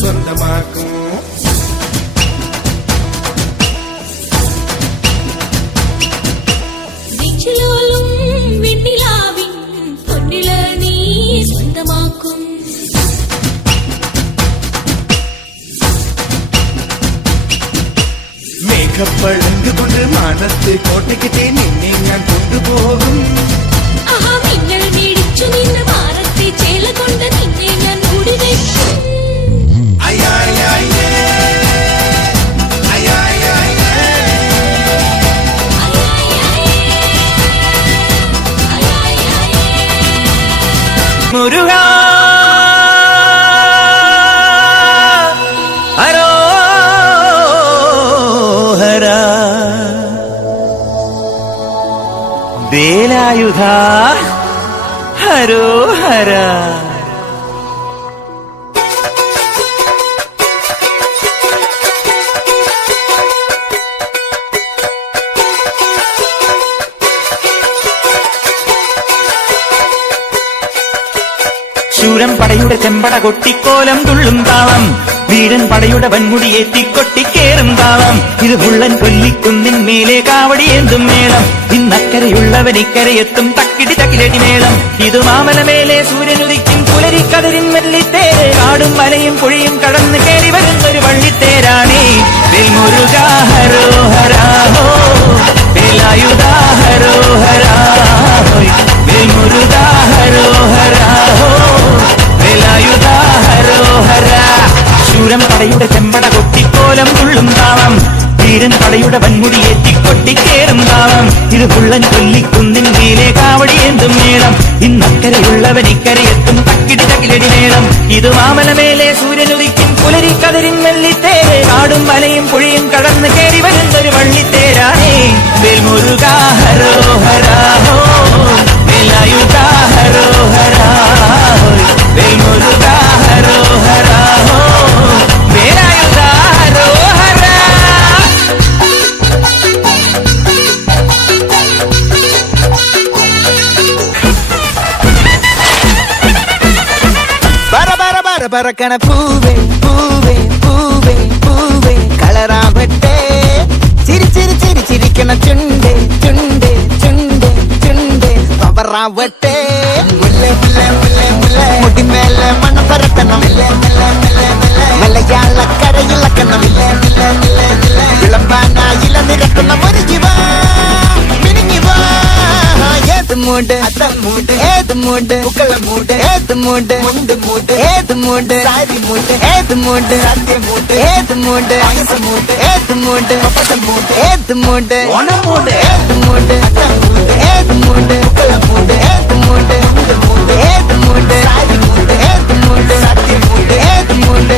സ്വന്തമാക്കും. മേഘപ്പഴങ്ക് കൊണ്ട് മാനത്ത് കോട്ടയ്ക്ക് നിന്നെ ഞാൻ കൊണ്ടുപോകും. മുരുക ഹരോഹര വേലായുധ ഹരോഹര. ശൂരൻ പടയുടെ ചെമ്പട കൊട്ടിക്കോലം തുള്ളും താളം, വീരൻ പടയുടെ വൻമുടിയേറ്റി കൊട്ടിക്കേറും താളം. ഇത് മുള്ളൻ കൊല്ലിക്കുന്നിൻ മേലെ കാവടിയേന്തും മേളം, ഇന്നക്കരയുള്ളവൻ ഇക്കരയെത്തും തക്കിടി തക്കിലടി മേളം. ഇത് മാമലമേലെ സൂര്യനുദിക്കും പുലരിക്കതിരിൻ വെള്ളിത്തേര്, കാടും മലയും പുഴയും കടന്ന് കയറി വരുന്നൊരു വള്ളിത്തേരാണേ. വെൽമുരുക ഹരോഹരാഹോ വേലായുധ ഹരോഹരാഹോ വെൽമുരുക ഹരോഹരാഹോ വേലായുധ ഹരോഹര. ശൂരൻ പടയുടെ ചെമ്പട കൊട്ടിക്കോലം തുള്ളും താളം, വീരൻ പടയുടെ വൻമുടിയേറ്റി കൊട്ടിക്കേറും താളം. ഇത് പുള്ളൻ കൊല്ലിക്കുന്നിൻ മേലെ കാവടിയേന്തും മേളം, ഇന്നക്കരയുള്ളവൻ ഇക്കരയെത്തും തക്കിടി തകിലടി മേളം. ഇത് മാമലമേലെ സൂര്യനുദിക്കും പുലരിക്കതിരിൻ വെള്ളിത്തേര്, കാടും മലയും പുഴയും കടന്ന് കയറി വരുന്നൊരു വള്ളിത്തേരാണേ. വേൽമുരുക ഹരോഹരാഹോ വേലായുധ ഹരോഹരാഹോ വേൽമുരുക ഹരോഹരാഹോ വേലായുധ ഹരോഹര. പറക്കണ പൂവേ പൂവേ പൂവേ പൂവേ കളറാവട്ടെ, ചിരി ചിരി ചിരി ചിരിക്കണ ചുണ്ട് ചുണ്ട് ചുണ്ട് ചുണ്ട് പവറാവട്ടെ. മുല്ലേ മുല്ലേ മുല്ലേ മുല്ലേ മുടിമേലെ മണ്ണ് പരത്തണം, മലയാളക്കരയിളക്കണം, വിളമ്പാനായില നിരക്കണം ഒരു ജീവ മിനിഞ്ഞു വാ. ഏത് മൂട് മൂട് ഏത് മൂട് മുക്കള മൂട് ഏത് മൂട് മുണ്ട് മൂട് ഏത് മൂട് സാരി മൂട് ഏത് മൂട് സത്യ മൂട് ഏത് മൂട് മനസ്സ് മൂട് ഏത് മൂട് പപ്പടം മൂട് ഏത് മൂട് ഓണം മൂട് ഏത് മൂട് മൂട് ഏത് മൂട് മുക്കള മൂട് ഏത് മൂട് മുണ്ട് മൂട് ഏത് മൂട് സാരി മൂട് ഏത് മൂട് സത്യ മൂട് ഏത് മൂട്